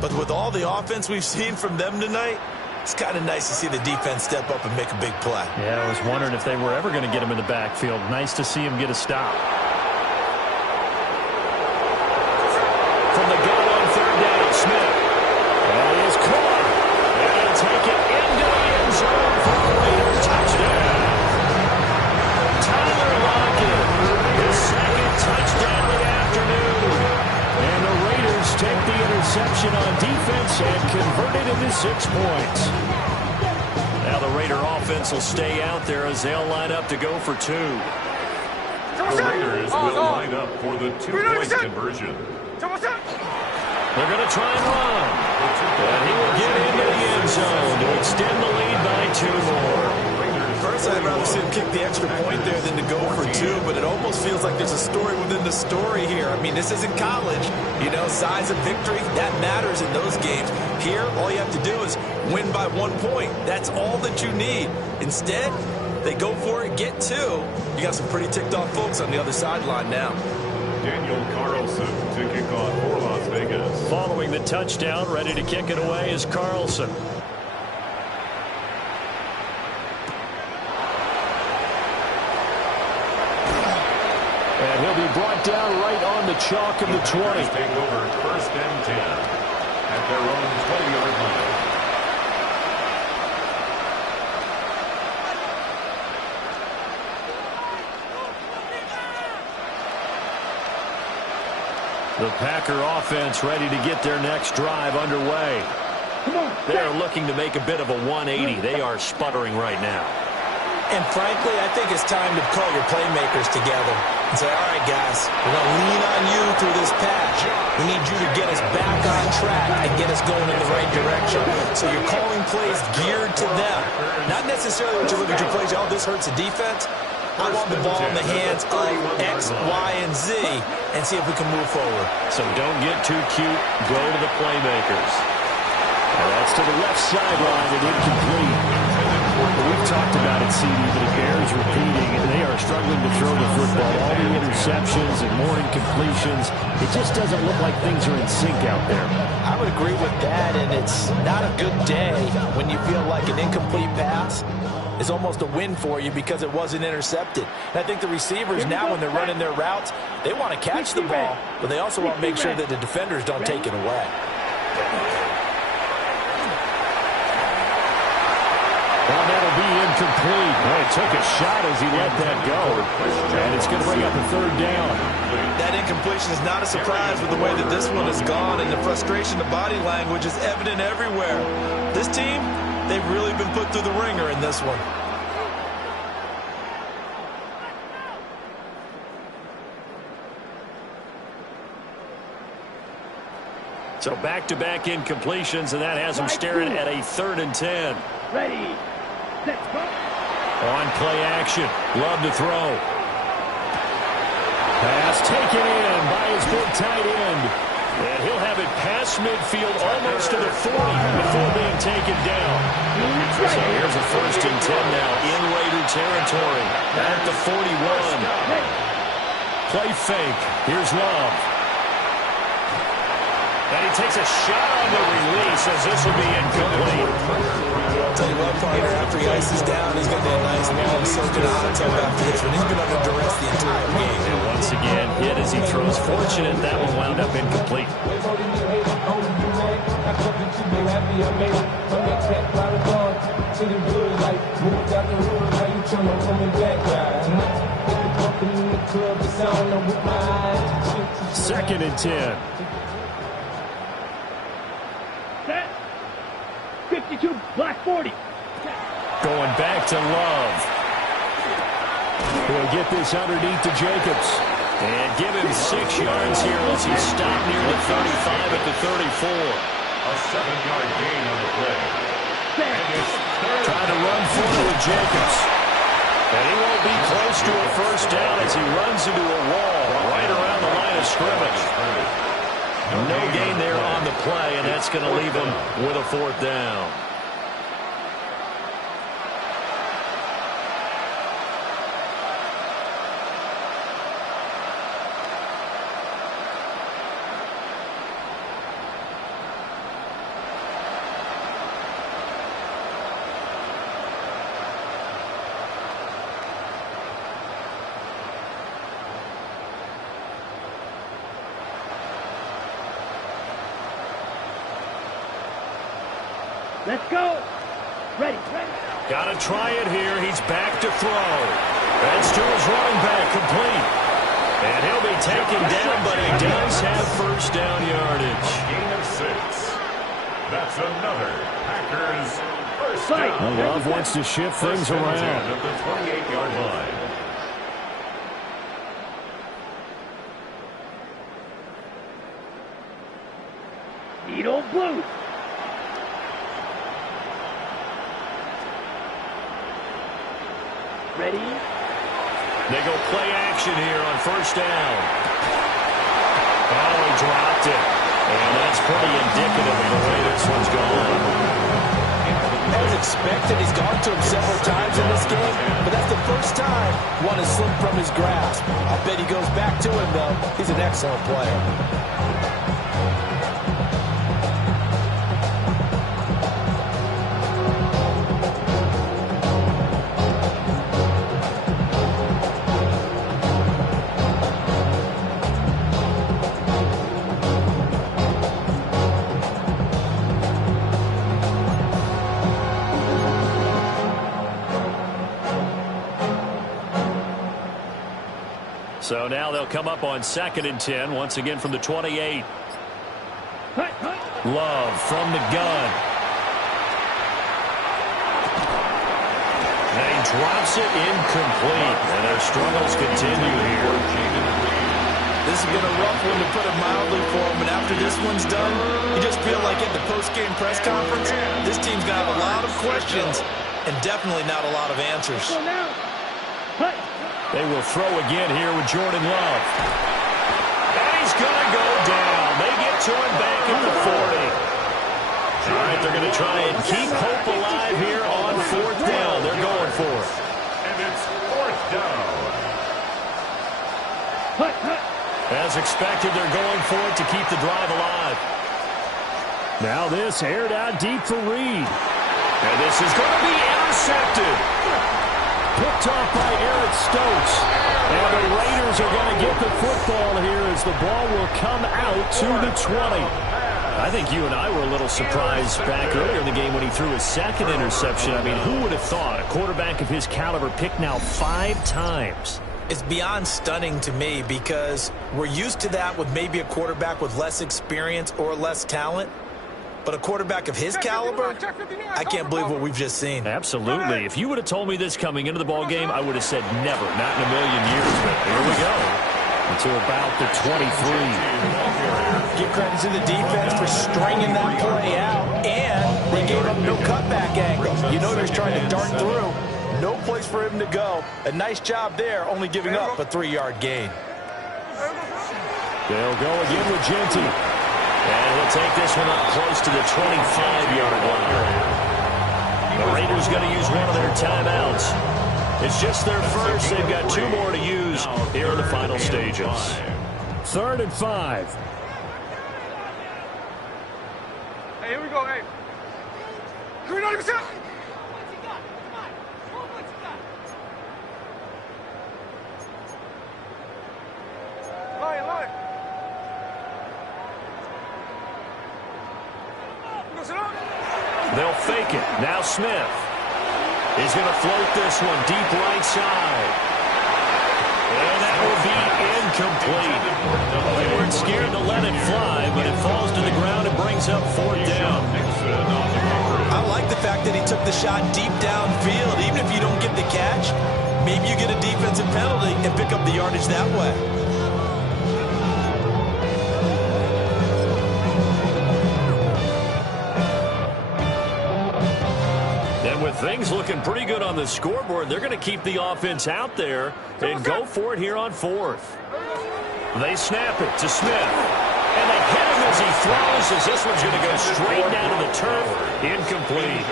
But with all the offense we've seen from them tonight, it's kind of nice to see the defense step up and make a big play. Yeah, I was wondering if they were ever going to get him in the backfield. Nice to see him get a stop. From the gun on 3rd down, Smith. And he is caught. And he'll take it into the end zone for a Raider touchdown. Tyler Lockett, his 2nd touchdown of the afternoon. And the Raiders take the interception on defense and convert it into 6 points. Now the Raider offense will stay out there as they'll line up to go for 2. The Raiders will line up for the 2-point conversion. They're going to try and run. And he will get into the end zone to extend the lead by 2 more. Personally, I'd rather see him kick the extra point there than to go for 2, but it almost feels like there's a story within the story here. I mean, this isn't college. You know, size of victory, that matters in those games. Here, all you have to do is win by 1 point. That's all that you need. Instead, they go for it, get 2. You got some pretty ticked off folks on the other sideline now. Daniel Carlson to kick off for Las Vegas. Following the touchdown, ready to kick it away is Carlson. And he'll be brought down right on the chalk of the 20. Take over 1st and 10 at their own 20-yard line. The Packer offense ready to get their next drive underway. They're looking to make a bit of a 180. They are sputtering right now. And frankly, I think it's time to call your playmakers together and say, all right, guys, we're going to lean on you through this patch. We need you to get us back on track and get us going in the right direction. So you're calling plays geared to them. Not necessarily when you look at your plays, oh, this hurts the defense. I want the ball in the hands of X, Y, and Z and see if we can move forward. So don't get too cute. Go to the playmakers. And that's to the left sideline and incomplete. We've talked about it, CD, but it bears repeating. They are struggling to throw the football. All the interceptions and more incompletions. It just doesn't look like things are in sync out there. I would agree with that, and it's not a good day when you feel like an incomplete pass is almost a win for you because it wasn't intercepted. And I think the receivers now, when they're running their routes, they want to catch the ball, but they also want to make sure that the defenders don't take it away. Well, that'll be incomplete. Boy, he took a shot as he let that go. And it's going to bring up a 3rd down. That incompletion is not a surprise with the way that this one has gone, and the frustration, the body language is evident everywhere. This team, they've really been put through the ringer in this one. So back-to-back incompletions, and that has them staring at a 3rd and 10. Ready. Let's go. On play action. Love to throw. Pass taken in by his big tight end. And he'll have it past midfield almost to the 40 before being taken down. So here's a 1st and 10 now in Raider territory at the 41. Play fake. Here's Love. And he takes a shot on the release as this will be incomplete. I'll tell you what, partner, after he ices down, he's going to get a nice long soak in a hot tub after this one. He's been under duress the entire game. And once again, hit as he throws. Fortunate that one wound up incomplete. Second and 10. Set. 52, black 40. Going back to Love. He'll get this underneath to Jacobs. And give him 6 yards here as he stopped near the 35 at the 34. A 7-yard gain on the play. Trying to run for it with Jacobs. And he won't be close to a first down as he runs into a wall right around the line of scrimmage. No gain there on the play, and that's going to leave him with a 4th down. Let's go. Ready. Got to try it here. He's back to throw. That's to his running back, complete. And he'll be taken down, but he does have first down yardage. Gain of 6. That's another Packers first down. Love wants to shift things around. At the 28-yard line. Edo Blue. Ready? They go play action here on first down. Oh, he dropped it. And that's pretty indicative of the way this one's going. As expected, he's gone to him several times in this game, but that's the first time one has slipped from his grasp. I bet he goes back to him, though. He's an excellent player. So now they'll come up on 2nd and 10, once again from the 28. Love from the gun. And he drops it incomplete. And their struggles continue here. This has been a rough one, to put it mildly, for him. But after this one's done, you just feel like at the post-game press conference, this team's got a lot of questions and definitely not a lot of answers. They will throw again here with Jordan Love. And he's going to go down. They get to him back at the 40. All right, they're going to try and keep hope alive here on 4th down. They're going for it. And it's 4th down. As expected, they're going for it to keep the drive alive. Now this aired out deep for Reed. And this is going to be intercepted. Picked off by Eric Stokes. And the Raiders are going to get the football here as the ball will come out to the 20. I think you and I were a little surprised back earlier in the game when he threw his 2nd interception. I mean, who would have thought a quarterback of his caliber picked now 5 times? It's beyond stunning to me because we're used to that with maybe a quarterback with less experience or less talent. But a quarterback of his caliber, I can't believe what we've just seen. Absolutely. If you would have told me this coming into the ball game, I would have said never, not in a million years. But here we go. Until about the 23. Give credit to the defense for stringing that play out, and they gave up no cutback angle. You know they're trying to dart through. No place for him to go. A nice job there, only giving up a 3-yard gain. They'll go again with Genty. And he'll take this one up close to the 25-yard line. The Raiders going to use one of their timeouts. It's just their first. They've got 2 more to use here in the final stages. 3rd and 5. Hey, here we go, hey. 390%. Line. They'll fake it. Now Smith. He's going to float this one deep right side. And that will be incomplete. They weren't scared to let it fly, but it falls to the ground and brings up 4th down. I I like the fact that he took the shot deep downfield. Even if you don't get the catch, maybe you get a defensive penalty and pick up the yardage that way. And with things looking pretty good on the scoreboard, they're going to keep the offense out there and go for it here on fourth. They snap it to Smith. And they hit him as he throws, as this one's going to go straight down to the turf. Incomplete.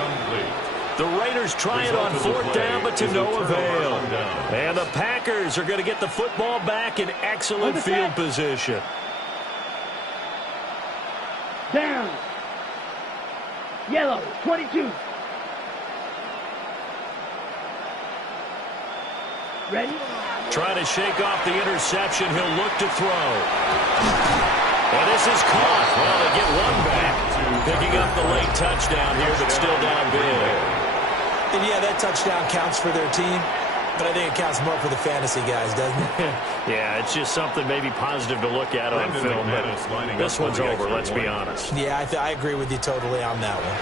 The Raiders try it on fourth down, but to no avail. And the Packers are going to get the football back in excellent field position. Down. Yellow, 22. Ready? Trying to shake off the interception. He'll look to throw. And this is caught. Well, they get one back. Picking up the late touchdown here, but still down big. And yeah, that touchdown counts for their team, but I think it counts more for the fantasy guys, doesn't it? Yeah, it's just something maybe positive to look at on film, but this one's over, let's be honest. Yeah, I agree with you totally on that one.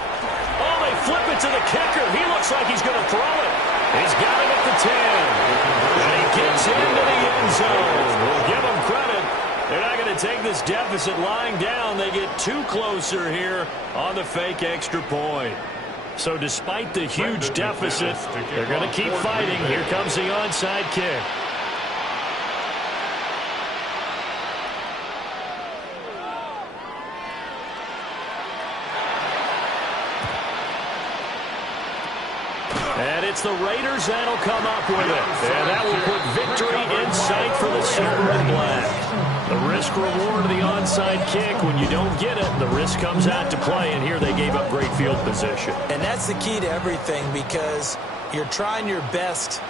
Oh, they flip it to the kicker. He looks like he's going to throw it. He's got it at the 10. And he gets into the end zone. We'll give him credit. They're not going to take this deficit lying down. They get too closer here on the fake extra point. So despite the huge deficit, they're going to keep fighting. Here comes the onside kick. And it's the Raiders that'll come up with it. And that will put victory in sight for the silver and black. The risk-reward of the onside kick, when you don't get it, the risk comes out to play, and here they gave up great field position. And that's the key to everything, because you're trying your best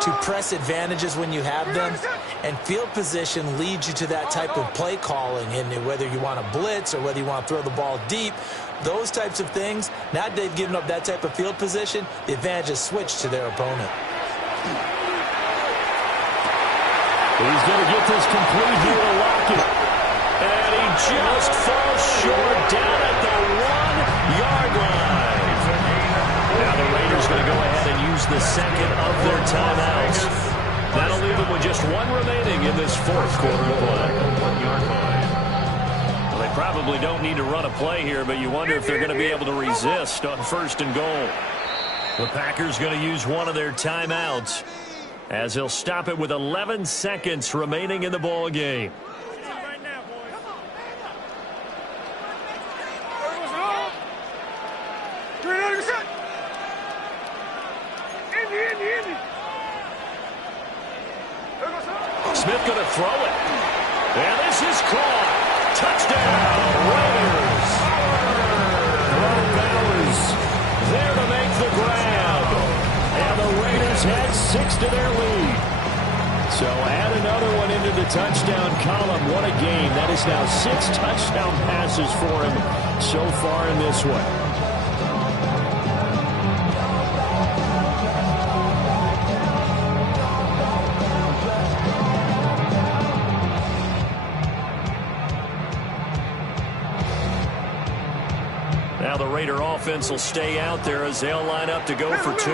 to press advantages when you have them, and field position leads you to that type of play calling, and whether you want to blitz or whether you want to throw the ball deep, those types of things. Now they've given up that type of field position, the advantage is switched to their opponent. He's going to get this complete here to Lockett. And he just falls short down at the 1-yard line. Now the Raiders going to go ahead and use the second of their timeouts. That'll leave them with just one remaining in this fourth quarter of play. Well, they probably don't need to run a play here, but you wonder if they're going to be able to resist on first and goal. The Packers going to use one of their timeouts, as he'll stop it with 11 seconds remaining in the ball game. Smith going to throw it. And this is caught. Touchdown, Raiders. Bowers there to make the grab. And the Raiders had 6 to their lead. So add another one into the touchdown column. What a game. That is now 6 touchdown passes for him so far in this one. Now the Raider offense will stay out there as they'll line up to go for 2.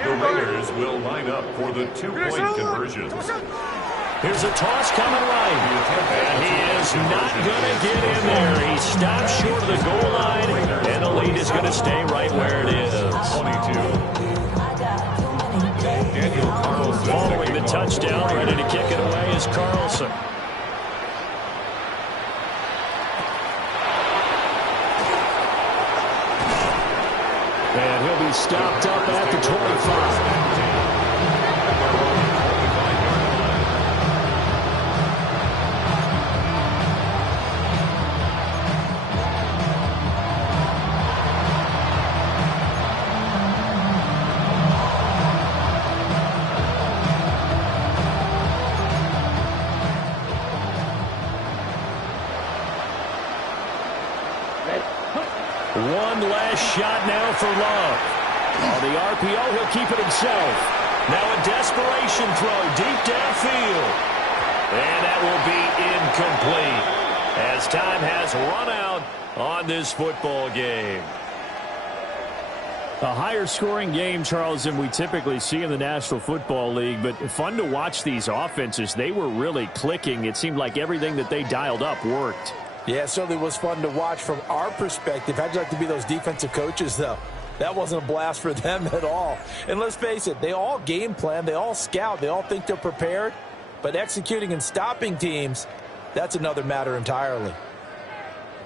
The Raiders will line up for the 2-point conversions. Here's a toss coming right. And he is not going to get in there. He stops short of the goal line, and the lead is going to stay right where it is. 22. Daniel Carlson. Following the touchdown, ready to kick it away is Carlson. And he'll be stopped up at the 25. One last shot now for Love. On the RPO, he'll keep it himself. Now a desperation throw deep downfield. And that will be incomplete, as time has run out on this football game. A higher scoring game, Charles, than we typically see in the National Football League, but fun to watch these offenses. They were really clicking. It seemed like everything that they dialed up worked. Yeah, it certainly was fun to watch from our perspective. How'd you like to be those defensive coaches, though? That wasn't a blast for them at all. And let's face it, they all game plan, they all scout, they all think they're prepared, but executing and stopping teams, that's another matter entirely.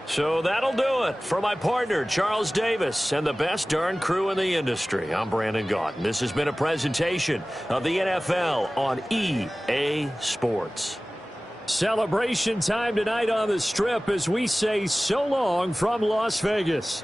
So that'll do it for my partner, Charles Davis, and the best darn crew in the industry. I'm Brandon Gaudin. This has been a presentation of the NFL on EA Sports. Celebration time tonight on the Strip as we say so long from Las Vegas.